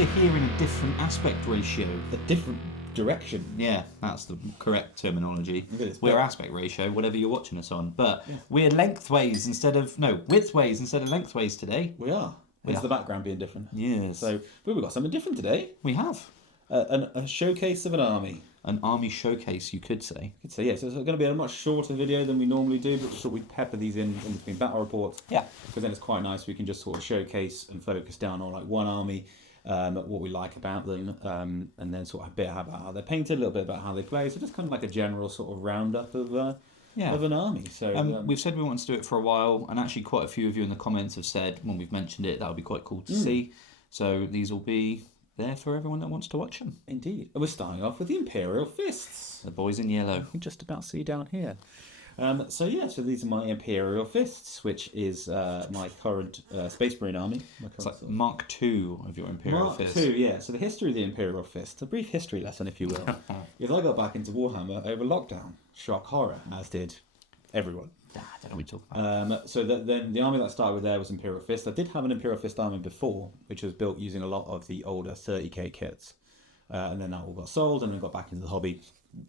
we're here in a different aspect ratio. A different direction. Yeah, that's the correct terminology. It is, We're but- aspect ratio, whatever you're watching us on. But we're lengthways instead of... No, widthways instead of lengthways today. We are. It's are. the background being different. Yes. So, but we've got something different today. We have. A showcase of an army. An army showcase, you could say. So yeah, so it's going to be a much shorter video than we normally do, but just thought we'd pepper these in between battle reports. Yeah. Because then it's quite nice. We can just sort of showcase and focus down on like one army, what we like about them, and then sort of a bit about how they're painted, a little bit about how they play. So just kind of like a general sort of roundup of an army. So we've said we want to do it for a while, and actually quite a few of you in the comments have said when we've mentioned it that would be quite cool to see. So these will be there for everyone that wants to watch them. Indeed. And we're starting off with the Imperial Fists. The boys in yellow. You can just about see down here. So these are my Imperial Fists, which is my current Space Marine army. It's like Mark II of your Imperial Fist. Mark II, yeah. So the history of the Imperial Fist, a brief history lesson, if you will. Is I got back into Warhammer over lockdown. Shock horror, as did everyone. I don't know what you're talking about. So then the army that I started with there was Imperial Fist. I did have an Imperial Fist army before, which was built using a lot of the older 30k kits. And then that all got sold and then got back into the hobby.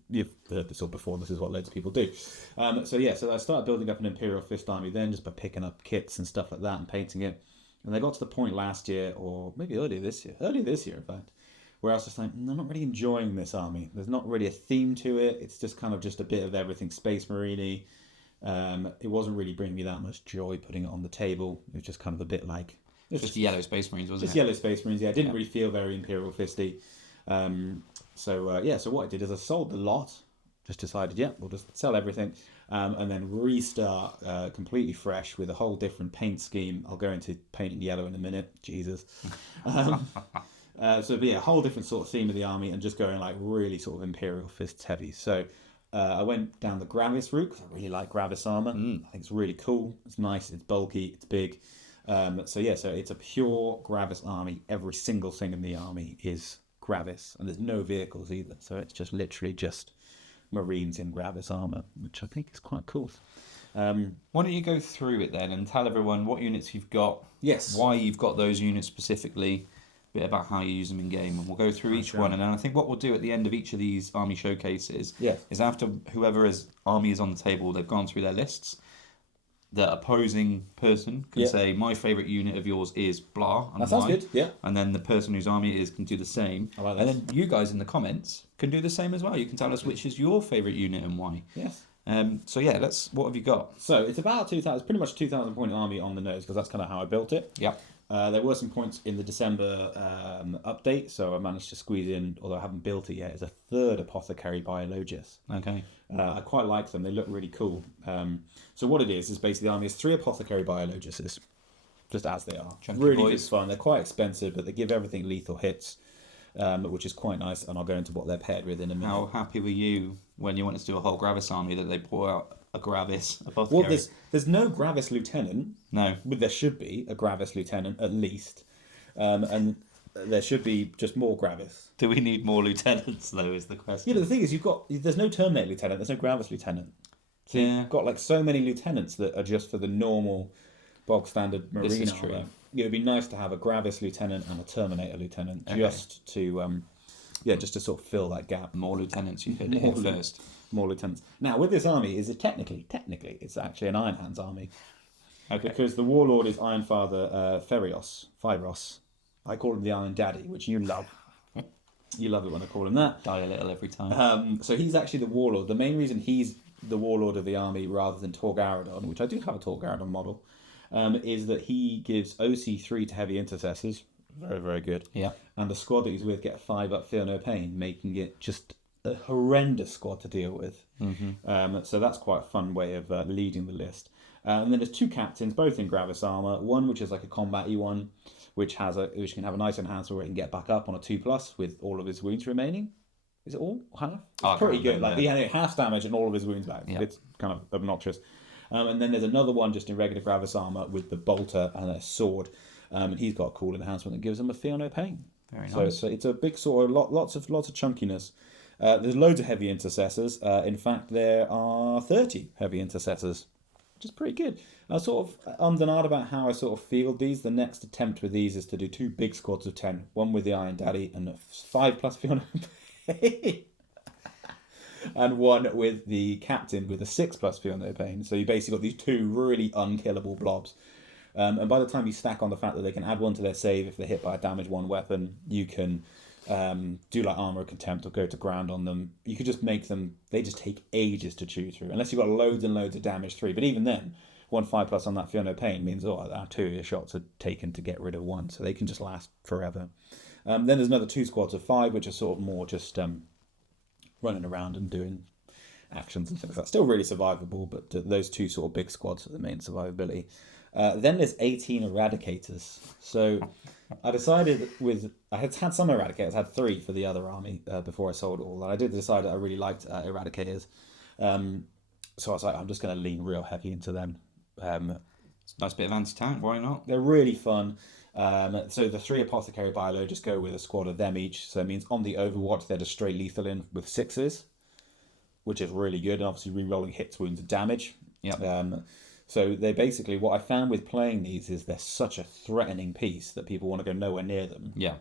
You've heard this all before, this is what loads of people do. So I started building up an Imperial Fist army then, just by picking up kits and stuff like that and painting it. And they got to the point last year, or maybe earlier this year in fact, where I was just like, I'm not really enjoying this army. There's not really a theme to it. It's just kind of just a bit of everything Space Marine-y. It wasn't really bringing me that much joy putting it on the table. It was just kind of a bit like... Just yellow Space Marines, wasn't it? Just yellow Space Marines, yeah. It didn't really feel very Imperial Fisty. So what I did is I sold the lot. Just decided, we'll just sell everything. And then restart completely fresh with a whole different paint scheme. I'll go into painting yellow in a minute. Jesus. So a whole different sort of theme of the army and just going like really sort of Imperial Fists heavy. So... I went down the Gravis route because I really like Gravis armor. I think it's really cool. It's nice. It's bulky. It's big. So it's a pure Gravis army. Every single thing in the army is Gravis, and there's no vehicles either. So it's just literally just Marines in Gravis armor, which I think is quite cool. Why don't you go through it then and tell everyone what units you've got? Yes. Why you've got those units specifically. Bit about how you use them in game, and we'll go through each one. And then I think what we'll do at the end of each of these army showcases is after whoever's army is on the table, they've gone through their lists. The opposing person can say, "My favourite unit of yours is blah." And that sounds good. Yeah. And then the person whose army it is can do the same. I like and then you guys in the comments can do the same as well. You can tell us which is your favourite unit and why. Yes. What have you got? So it's about 2,000. It's pretty much a 2,000 point army on the nose because that's kind of how I built it. Yeah. There were some points in the December update, so I managed to squeeze in, although I haven't built it yet, is a third Apothecary Biologus. Okay. I quite like them. They look really cool. So what it is basically the army is 3 Apothecary Biologuses, just as they are. Chunky really boys. good fun. They're quite expensive, but they give everything lethal hits, which is quite nice, and I'll go into what they're paired with in a minute. How happy were you when you wanted to do a whole Gravis army that they brought out a Gravis Apothecary? Well, there's no Gravis Lieutenant. No. But there should be a Gravis Lieutenant at least. And there should be just more Gravis. Do we need more lieutenants, though, is the question. Yeah, but the thing is, there's no Terminator Lieutenant, there's no Gravis Lieutenant. So you've got like so many lieutenants that are just for the normal bog standard Marine This is armor. true. It would be nice to have a Gravis Lieutenant and a Terminator Lieutenant just to sort of fill that gap. More lieutenants you hit first. More lieutenants. Now, with this army, is it technically, it's actually an Iron Hands army. Okay. Because the warlord is Ironfather Fyros. I call him the Iron Daddy, which you love. You love it when I call him that. Die a little every time. So he's actually the warlord. The main reason he's the warlord of the army rather than Torgaradon, which I do have a Torgaradon model, is that he gives OC3 to heavy intercessors. Very, very good. Yeah. And the squad that he's with get 5 up, feel no pain, making it just a horrendous squad to deal with. So that's quite a fun way of leading the list. And then there's 2 captains, both in Gravis armor. One which is like a combat-y one, which can have a nice enhancer where he can get back up on a 2+ with all of his wounds remaining. Is it all? Half? It's pretty good. Like he had half damage and all of his wounds back. Yeah. It's kind of obnoxious. And then there's another one just in regular Gravis armor with the bolter and a sword. And he's got a cool enhancement that gives him a feel no pain. Very nice. So it's a big sort of lots of chunkiness. There's loads of heavy intercessors. In fact, there are 30 heavy intercessors. which is pretty good. I was sort of undenied about how I sort of field these. The next attempt with these is to do 2 big squads of 10, one with the Iron Daddy and a 5+ Fiona and one with the Captain with a 6+ Fiona Pain. So you basically got these 2 really unkillable blobs. And by the time you stack on the fact that they can add 1 to their save if they're hit by a damage 1 weapon, you can do like Armor of Contempt or go to ground on them. You could just make them, they just take ages to chew through, unless you've got loads and loads of damage 3. But even then, 1 5+ on that Fiona Pain means, our 2 of your shots are taken to get rid of 1, so they can just last forever. Then there's another 2 squads of 5, which are sort of more just running around and doing actions and things like that. Still really survivable, but those 2 sort of big squads are the main survivability. Then there's 18 Eradicators. So I decided I had some Eradicators, I had 3 for the other army before I sold it all. And I did decide that I really liked Eradicators. So I was like, I'm just going to lean real heavy into them. It's a nice bit of anti-tank, why not? They're really fun. So the 3 Apothecary Biologists go with a squad of them each. So it means on the Overwatch, they're just straight lethal in with 6s, which is really good. And obviously re-rolling hits, wounds, and damage. Yeah. So they basically, what I found with playing these is they're such a threatening piece that people want to go nowhere near them. Yeah.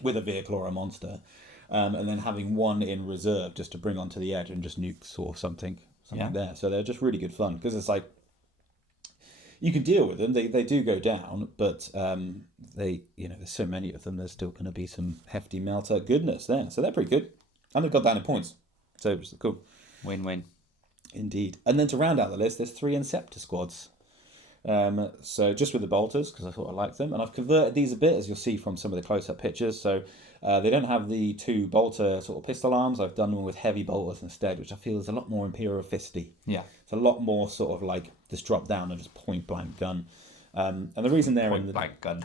With a vehicle or a monster. And then having 1 in reserve just to bring onto the edge and just nuke sort of something there. So they're just really good fun because it's like, you can deal with them. They do go down, but there's so many of them. There's still going to be some hefty melter goodness there. So they're pretty good, and they've got down in points. So it's cool. Win-win. Indeed. And then to round out the list, there's 3 Inceptor squads. So just with the bolters, because I thought I liked them, and I've converted these a bit, as you'll see from some of the close-up pictures. So they don't have the 2 bolter sort of pistol arms. I've done them with heavy bolters instead, which I feel is a lot more Imperial Fisty. Yeah. It's a lot more sort of like just drop down and just point blank gun. And the reason they're point blank gun.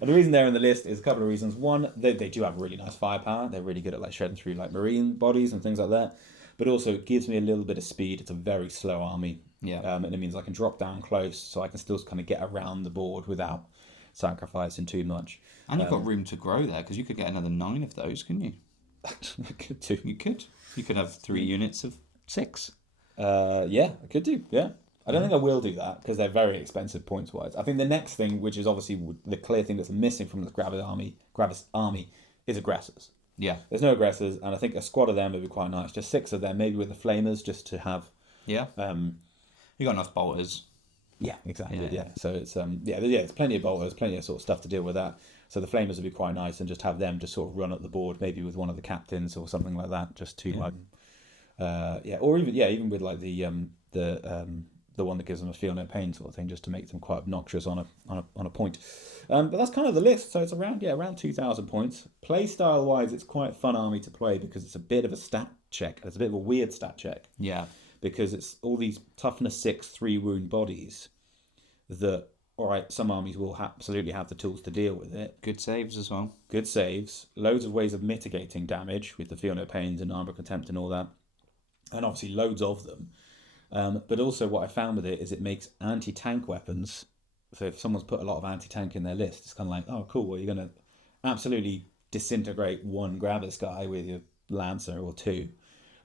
And the reason they're in the list is a couple of reasons. One, they do have really nice firepower. They're really good at like shredding through like marine bodies and things like that. But also it gives me a little bit of speed. It's a very slow army. Yeah. And it means I can drop down close, so I can still kind of get around the board without sacrificing too much. And you've got room to grow there, because you could get another 9 of those, couldn't you? I could do. You could. You could have 3 units of 6. Yeah, I could do. Yeah. I don't think I will do that, because they're very expensive points-wise. I think the next thing, which is obviously the clear thing that's missing from the Gravis army, is aggressors. Yeah. There's no aggressors, and I think a squad of them would be quite nice. Just 6 of them, maybe with the flamers, just to have. Yeah. You got enough bolters. Yeah, exactly. Yeah. So it's it's plenty of bolters, plenty of sort of stuff to deal with that. So the flamers would be quite nice, and just have them just sort of run up the board, maybe with one of the captains or something like that, just to or even with like the one that gives them a feel no pain sort of thing, just to make them quite obnoxious on a point. But that's kind of the list. So it's around 2,000 points. Play style wise, it's quite a fun army to play because it's a bit of a stat check. It's a bit of a weird stat check. Yeah. Because it's all these toughness 6 3 wound bodies that, all right, some armies will absolutely have the tools to deal with it. Good saves as well. Good saves. Loads of ways of mitigating damage with the feel no pains and armor contempt and all that. And obviously loads of them. But also what I found with it is it makes anti-tank weapons. So if someone's put a lot of anti-tank in their list, it's kind of like, oh, cool, well, you're going to absolutely disintegrate one Gravis guy with your Lancer or 2.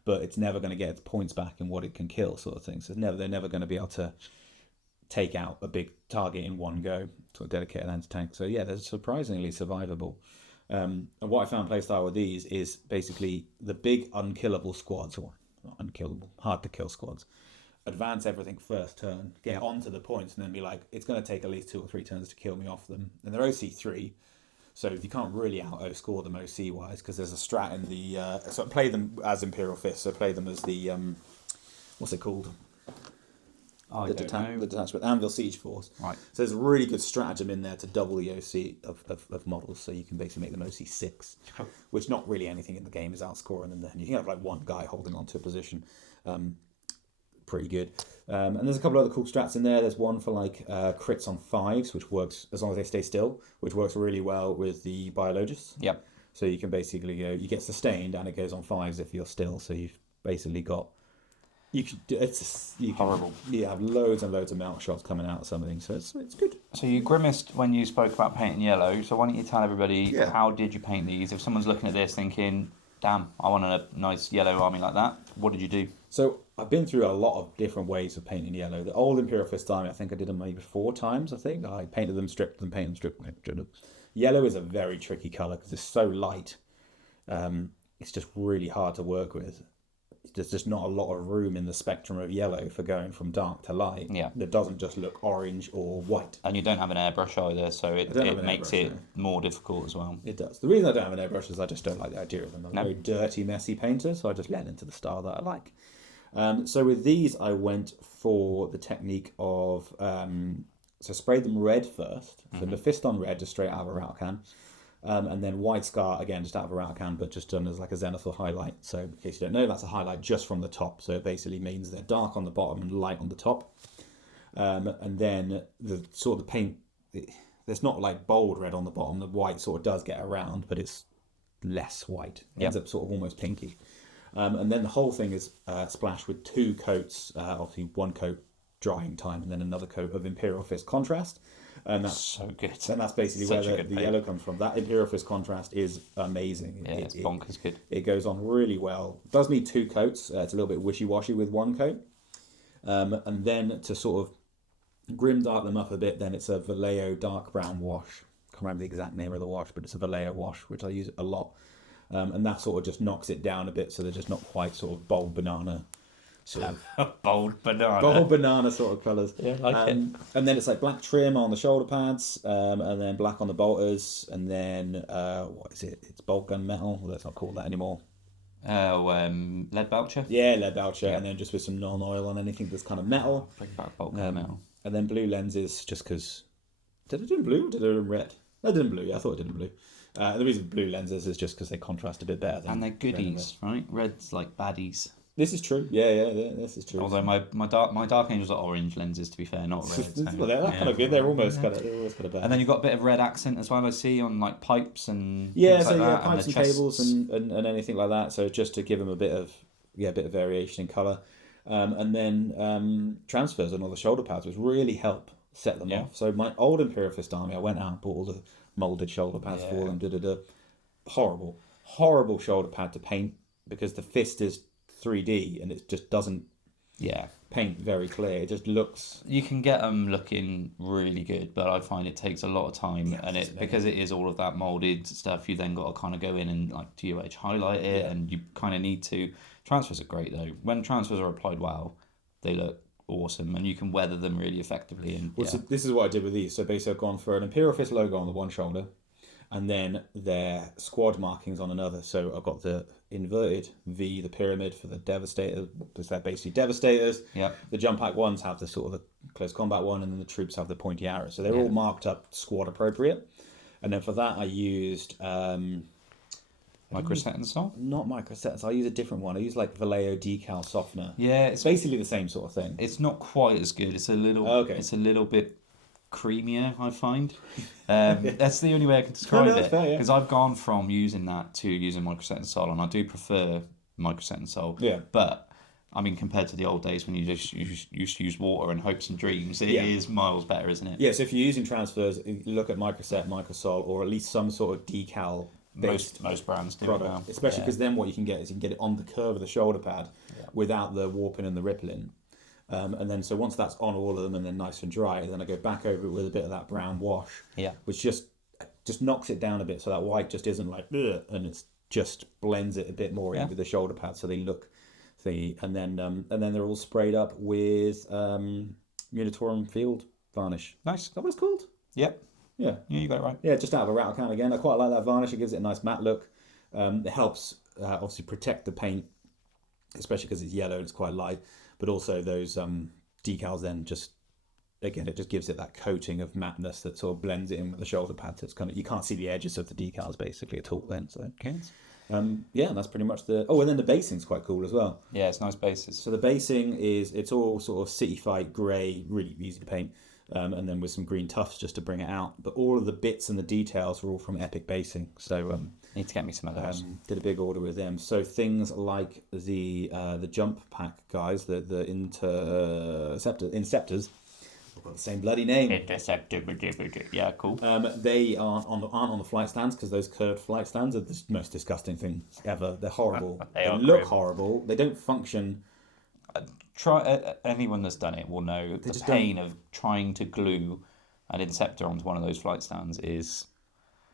But it's never going to get its points back in what it can kill, sort of thing. So they're never going to be able to take out a big target in one go, sort of dedicated anti-tank. So yeah, they're surprisingly survivable. And what I found playstyle with these is basically the big unkillable squads, or not unkillable, hard to kill squads, advance everything first turn, get onto the points, and then be like, it's going to take at least 2 or 3 turns to kill me off them. And they're OC3. So you can't really out-score them OC-wise, because there's a strat in the... so play them as Imperial Fist, so play them as the... what's it called? The detachment, Anvil Siege Force. Right. So there's a really good stratagem in there to double the OC of models, so you can basically make them OC6, which not really anything in the game is outscoring them then. You can have like one guy holding on to a position. Pretty good. And there's a couple other cool strats in there. There's one for like crits on 5s, which works as long as they stay still, which works really well with the biologists. Yep. So you can basically go, you get sustained and it goes on 5s if you're still. So you've basically got, horrible. You have loads and loads of melt shots coming out of something. So it's good. So you grimaced when you spoke about painting yellow. So why don't you tell everybody how did you paint these? If someone's looking at this thinking, damn, I want a nice yellow army like that. What did you do? So I've been through a lot of different ways of painting yellow. The old Imperial Fist army, I think I did them maybe 4 times. I think I painted them, stripped them, painted them, stripped them. Yellow is a very tricky color because it's so light. It's just really hard to work with. There's just not a lot of room in the spectrum of yellow for going from dark to light. Yeah. That doesn't just look orange or white. And you don't have an airbrush either, so it makes it more difficult as well. It does. The reason I don't have an airbrush is I just don't like the idea of them. I'm a very dirty, messy painter, so I just let into the style that I like. So with these, I went for the technique of... so sprayed them red first. So the fist on red, just straight out of a rattle can. And then white scar, again, just out of a rattle can, but just done as like a zenithal highlight. So in case you don't know, that's a highlight just from the top. So it basically means they're dark on the bottom and light on the top. And then the sort of the paint, there's not like bold red on the bottom. The white sort of does get around, but it's less white. It ends up sort of almost pinky. And then the whole thing is splashed with 2 coats, obviously 1 coat drying time and then another coat of Imperial Fist contrast. And that's so good. And that's basically where the yellow comes from. That Imperial Fist contrast is amazing. Yeah, it's bonkers good. It goes on really well. It does need 2 coats. It's a little bit wishy-washy with 1 coat. And then to sort of grim dark them up a bit, then it's a Vallejo dark brown wash. I can't remember the exact name of the wash, but it's a Vallejo wash, which I use a lot. And that sort of just knocks it down a bit, so they're just not quite sort of bold banana. Sort of bold banana sort of colours. Yeah, like it. And then it's like black trim on the shoulder pads, and then black on the bolters, and then what is it? It's bolt gun metal. Well, let's not call that anymore. Lead belcher. Yeah, lead belcher, and then just with some non-oil on anything that's kind of metal. Bring back bolt gun metal. And then blue lenses, just because. Did I do in blue or did I do in red? I did in blue. Yeah, I thought I did in blue. The reason for blue lenses is just because they contrast a bit better. And they're goodies, right? Red's like baddies. This is true. Yeah, this is true. Although my dark angels are orange lenses, to be fair, not red. So, well, they're kind of good. They're almost kind of bad. And then you've got a bit of red accent as well. I see on like pipes and things like that, pipes and cables and anything like that. So just to give them a bit of variation in color, and then transfers on all the shoulder pads, which really help set them off. So my old Imperial Fist army, I went out and bought all the molded shoulder pads for them. Horrible shoulder pad to paint because the fist is 3D and it just doesn't paint very clear. It just looks... You can get them looking really good, but I find it takes a lot of time, and because it is all of that moulded stuff, you then got to kind of go in and like DOH highlight it, and you kind of need to... Transfers are great though. When transfers are applied well, they look awesome, and you can weather them really effectively. And so this is what I did with these. So basically I've gone for an Imperial Fist logo on the one shoulder, and then their squad markings on another. So I've got the inverted V, the pyramid for the Devastators, because they're basically Devastators. Yeah. The jump pack ones have the sort of the close combat one, and then the troops have the pointy arrows. So they're all marked up squad appropriate. And then for that I used... Microset and Sol? Not microsets. I use a different one. I use like Vallejo decal softener. Yeah, it's basically the same sort of thing. It's not quite as good. It's a little. It's a little bit creamier, I find. That's the only way I can describe it. Because I've gone from using that to using Microset and Sol, and I do prefer Microset and Sol. Yeah. But I mean, compared to the old days when you just used to use water and hopes and dreams, it is miles better, isn't it? Yeah. So if you're using transfers, you look at Microset, Microsol, or at least some sort of decal. Most brands do product, now. Especially because then what you can get is you can get it on the curve of the shoulder pad without the warping and the rippling. And then so once that's on all of them and then nice and dry, then I go back over it with a bit of that brown wash, which just knocks it down a bit, so that white just isn't like ugh, and it's just blends it a bit more in with the shoulder pad, so they look thingy. And then they're all sprayed up with Munitorum Field varnish. Nice. Is that what it's called? Yep. Yeah, you got it right. Yeah, just out of a rattle can again. I quite like that varnish. It gives it a nice matte look. It helps obviously protect the paint, especially because it's yellow and it's quite light. But also those decals then just, again, it just gives it that coating of mattness that sort of blends it in with the shoulder pad. So it's kind of, you can't see the edges of the decals basically at all then. So yeah, that's pretty much the... Oh, and then the basing's quite cool as well. Yeah, it's nice bases. So the basing it's all sort of city fight grey, really easy to paint. And then with some green tufts just to bring it out. But all of the bits and the details are all from Epic Basing. So need to get me some of those. Did a big order with them. So things like the jump pack guys, the Inceptors, I've got the same bloody name. Interceptor. Yeah, cool. They aren't on the flight stands because those curved flight stands are the most disgusting things ever. They're horrible. They look horrible. They don't function. Anyone that's done it will know the pain of trying to glue an Inceptor onto one of those flight stands is...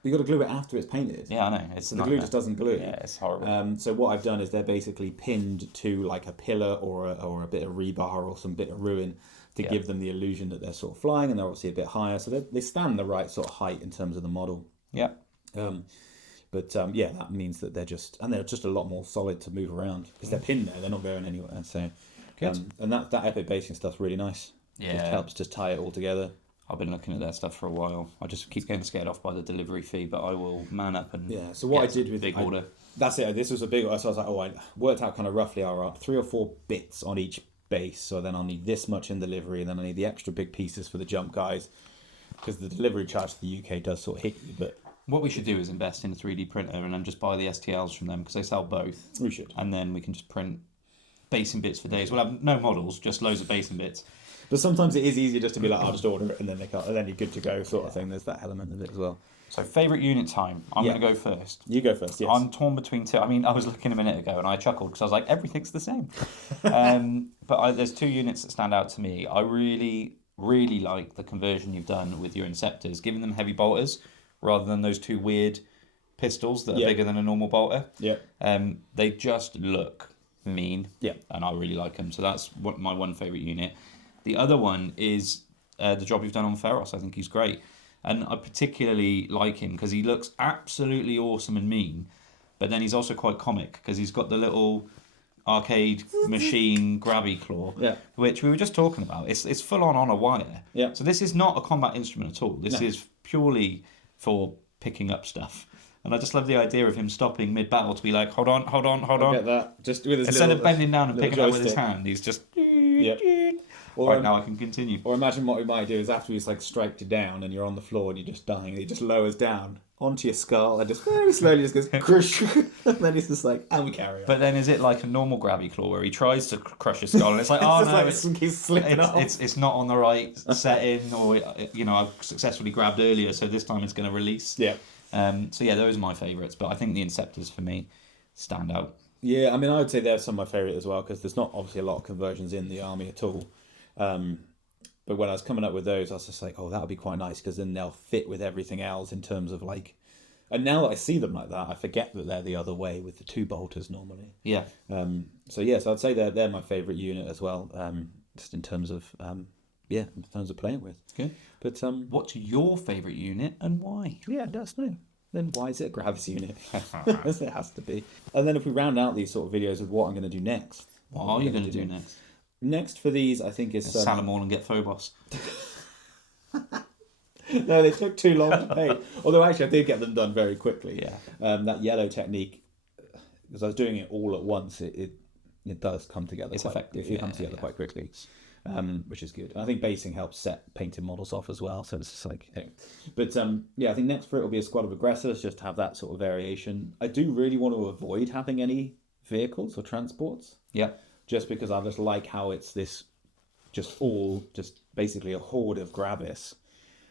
You got to glue it after it's painted. Yeah, I know. The glue just doesn't glue. Yeah, it's horrible. So what I've done is they're basically pinned to like a pillar or a bit of rebar or some bit of ruin to give them the illusion that they're sort of flying, and they're obviously a bit higher, so they stand the right sort of height in terms of the model. Yeah. But that means that they're just a lot more solid to move around because they're pinned there. They're not going anywhere. So, and that epic basing stuff's really nice. Yeah. Just helps to tie it all together. I've been looking at their stuff for a while. I just keep getting scared off by the delivery fee, but I will man up and So what I did with big order. That's it. This was a big. So I was like, I worked out kind of roughly. All right, 3 or 4 bits on each base. So then I'll need this much in delivery, and then I need the extra big pieces for the jump guys, because the delivery charge to the UK does sort of hit you. But what we should do is invest in a 3D printer and then just buy the STLs from them because they sell both. We should, and then we can just print basing bits for days. We'll have no models, just loads of basing bits. But sometimes it is easier just to be like, I'll just order it and then and then you're good to go, sort of thing. There's that element of it as well. So favourite unit time. I'm going to go first. You go first, yes. I'm torn between two. I mean, I was looking a minute ago and I chuckled because I was like, everything's the same. But there's 2 units that stand out to me. I really, really like the conversion you've done with your Inceptors, giving them heavy bolters rather than those 2 weird pistols that are bigger than a normal bolter. Yeah. They just look mean. Yeah. And I really like them. So that's my one favourite unit. The other one is the job you've done on Feros. I think he's great. And I particularly like him because he looks absolutely awesome and mean, but then he's also quite comic because he's got the little arcade machine grabby claw, which we were just talking about. It's full on a wire. Yeah. So this is not a combat instrument at all. This is purely for picking up stuff. And I just love the idea of him stopping mid-battle to be like, hold on. I get that. Just with his Instead of bending down and picking up with his hand, he's just... Right, now I can continue. Or imagine what we might do is after he's like striked you down and you're on the floor and you're just dying, and he just lowers down onto your skull and just very slowly just goes crush, and then he's just like, and we carry on. But then is it like a normal grabby claw where he tries to crush your skull and it's like, oh no, he's slipping off. It's not on the right setting, or I've successfully grabbed earlier, so this time it's going to release. Yeah. So yeah, those are my favourites, but I think the Inceptors for me stand out. Yeah, I mean, I would say they're some of my favourite as well because there's not obviously a lot of conversions in the army at all. But when I was coming up with those, I was just like, oh, that would be quite nice because then they'll fit with everything else in terms of like. And now that I see them like that, I forget that they're the other way with the 2 bolters normally. Yeah. So I'd say they're my favourite unit as well. Just in terms of in terms of playing with. Good. But what's your favourite unit and why? Yeah, that's no. Then why is it a Gravis unit? It has to be. And then if we round out these sort of videos with what I'm going to do next. What are you going to do next? Next for these, I think is sell them all and get Phobos. No, they took too long to paint. Although actually, I did get them done very quickly. Yeah. That yellow technique, because I was doing it all at once, it does come together. It's effective. It comes together quite quickly, which is good. And I think basing helps set painted models off as well. So it's just like, anyway. But I think next for it will be a squad of aggressors, just to have that sort of variation. I do really want to avoid having any vehicles or transports. Yeah. Just because I just like how it's this, just basically a horde of Gravis.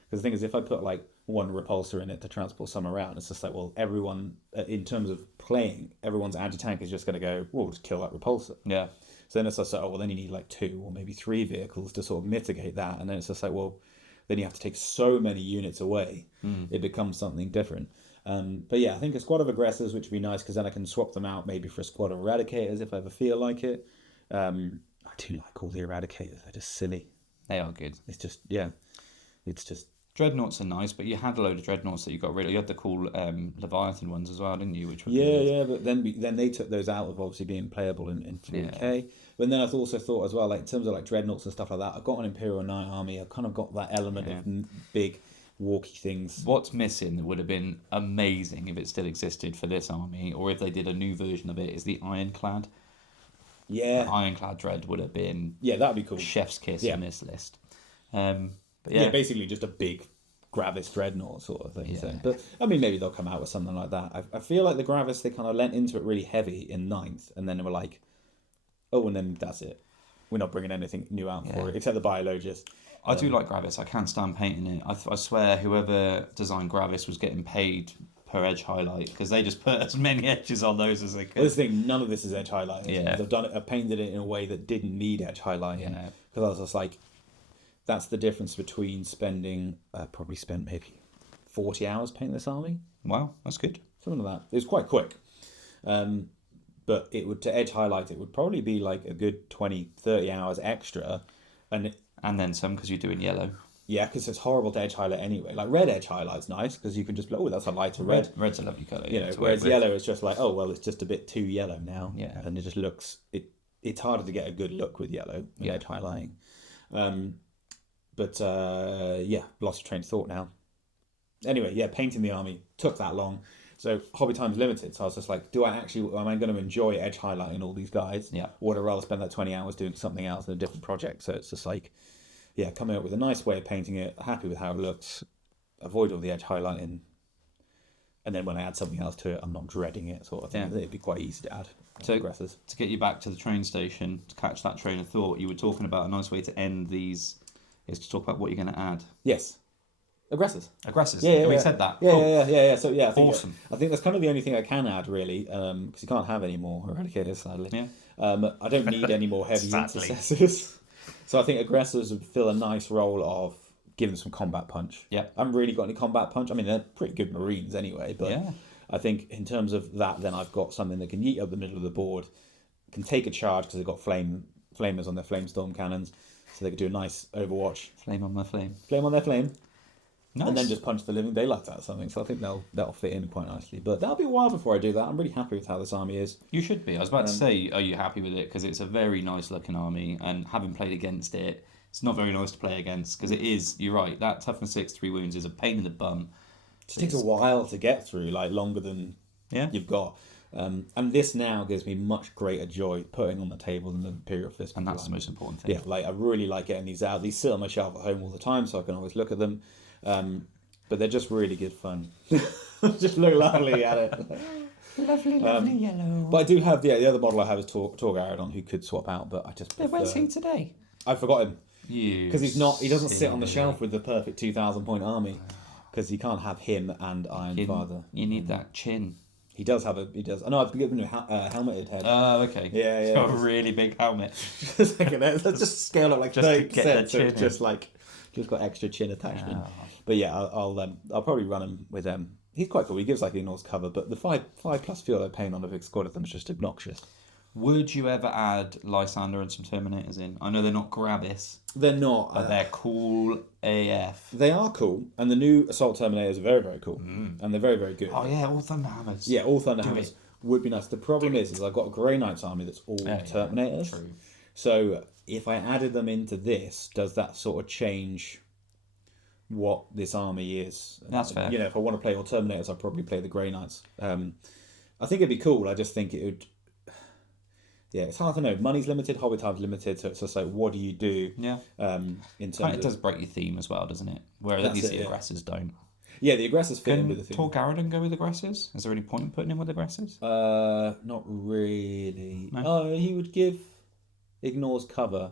Because the thing is, if I put like one repulsor in it to transport some around, it's just like, well, everyone, in terms of playing, everyone's anti-tank is just going to go, well, just kill that repulsor. Yeah. So then it's just like, oh, well, then you need like 2 or maybe 3 vehicles to sort of mitigate that. And then it's just like, well, then you have to take so many units away. It becomes something different. But yeah, I think a squad of aggressors, which would be nice because then I can swap them out maybe for a squad of eradicators if I ever feel like it. I do like all the eradicators. They're just silly. They are good. It's just Dreadnoughts are nice, but you had a load of Dreadnoughts that you got rid of. You had the cool Leviathan ones as well, didn't you? Which were good. But then they took those out of obviously being playable in 3K. Yeah. But then I also thought as well, like in terms of like Dreadnoughts and stuff like that, I've got an Imperial Knight army. I've kind of got that element of big walky things. What's missing that would have been amazing if it still existed for this army, or if they did a new version of it, is the Ironclad. Yeah. The Ironclad Dread would have been that'd be cool. Chef's kiss in this list. But basically just a big Gravis Dreadnought sort of thing. Yeah. So. But I mean, maybe they'll come out with something like that. I feel like the Gravis, they kind of lent into it really heavy in 9th, and then they were like, oh, and then that's it. we're not bringing anything new out for it, except the Biologist. I do like Gravis. I can't stand painting it. I swear whoever designed Gravis was getting paid per edge highlight, because they just put as many edges on those as they could. Well, this thing, none of this is edge highlighting. Yeah. I've painted it in a way that didn't need edge highlighting. Because I was just like, that's the difference between spending, probably spent maybe 40 hours painting this army. Wow, that's good. Something like that. It was quite quick. But it would, to edge highlight, it would probably be like a good 20, 30 hours extra. And then some, because you're doing yellow. Yeah, because it's horrible to edge highlight anyway. Like red edge highlight's nice, because you can just be, oh, that's a lighter red. Red's a lovely colour. You know, whereas yellow is just like, oh, well, it's just a bit too yellow now. Yeah. And it just looks, it's harder to get a good look with yellow, edge highlighting. But lost a train of thought now. Anyway, painting the army took that long. So hobby time's limited. So I was just like, am I going to enjoy edge highlighting all these guys? Yeah. Or would I rather spend that 20 hours doing something else in a different project? So it's just like, coming up with a nice way of painting it, happy with how it looks, avoid all the edge highlighting. And then when I add something else to it, I'm not dreading it, sort of thing. It'd be quite easy to add. To get you back to the train station, to catch that train of thought, you were talking about a nice way to end these is to talk about what you're going to add. Yes. Aggressors. Yeah, we said that. Yeah, cool. yeah. So I think awesome. I think that's kind of the only thing I can add, really, because you can't have any more Eradicators, sadly. Yeah. I don't need any more heavy intercessors. So I think aggressors would fill a nice role of giving some combat punch. Yeah. I haven't really got any combat punch. I mean, they're pretty good Marines anyway, but I think in terms of that, then I've got something that can yeet up the middle of the board, can take a charge because they've got flamers on their flamestorm cannons, so they could do a nice Overwatch. Flame on their flame. Flame on their flame. Nice. And then just punch the living daylights out of something. So I think that'll fit in quite nicely. But that'll be a while before I do that. I'm really happy with how this army is. You should be. I was about to say, are you happy with it? Because it's a very nice looking army, and having played against it, it's not very nice to play against, because it is, you're right, that toughness 6, 3 wounds is a pain in the bum. It takes a while to get through, like longer than you've got. And this now gives me much greater joy putting on the table than the Imperial Fist. And that's the most important thing. Yeah, like I really like getting these out. These sit on my shelf at home all the time, so I can always look at them. But they're just really good fun. Just look lovely at it. Lovely yellow. But I do have, the other model I have is Torgaradon, who could swap out, but I just prefer... Where's he today? I forgot him. Because he doesn't sit on the shelf with the perfect 2,000 point army, because you can't have him and Iron Father. You need that chin. He does. I know, I've given him a helmeted head. Oh, okay. Yeah. He's got a really big helmet. just scale up like 30%, so it's just got extra chin attachment. Oh. But yeah, I'll probably run him with he's quite cool. He gives like ignores cover, but the 5+ field I paint on a big squad of them is just obnoxious. Would you ever add Lysander and some Terminators in? I know they're not Gravis. They're not. But they're cool AF. They are cool, and the new Assault Terminators are very, very cool. And they're very, very good. Oh yeah, all Thunderhammers. Yeah, all Thunderhammers would be nice. The problem is I've got a Grey Knights army that's all Terminators. True. So if I added them into this, does that sort of change what this army is? That's fair. You know, if I want to play all Terminators, I'd probably play the Grey Knights. I think it'd be cool. I just think it would... Yeah, it's hard to know. Money's limited, hobby time's limited, so it's just like, what do you do? Yeah. In terms it does break your theme as well, doesn't it? Whereas at least the aggressors don't. Yeah, the aggressors fit in with the theme. Can Torgaradon go with aggressors? Is there any point in putting him with aggressors? Not really. No? Oh, he would give ignores cover,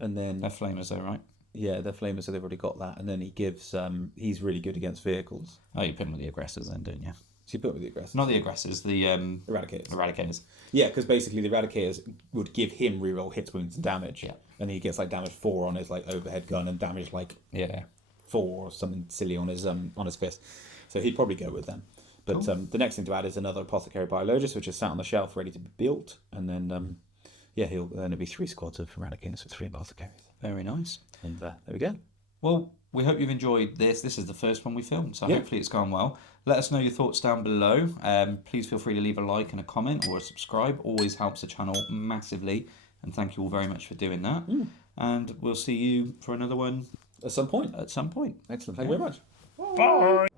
and then They're flamers though, right? Yeah, they're flamers, so they've already got that. And then he gives he's really good against vehicles. Oh, you put him with the aggressors then, don't you? So you put him with the aggressors. Not the aggressors, the Eradicators. Yeah, because basically the Eradicators would give him reroll hits, wounds, and damage. Yeah. And he gets like damage 4 on his like overhead gun and damage like 4 or something silly on his fist. So he'd probably go with them. But cool. The next thing to add is another Apothecary Biologist, which is sat on the shelf ready to be built. And then there'll be 3 squads of Eradicators with 3 Apothecaries. Very nice. And there we go. Well, we hope you've enjoyed this. This is the first one we filmed, so hopefully it's gone well. Let us know your thoughts down below. Please feel free to leave a like and a comment or a subscribe. Always helps the channel massively. And thank you all very much for doing that. And we'll see you for another one at some point. Excellent. Thank you very much. Bye.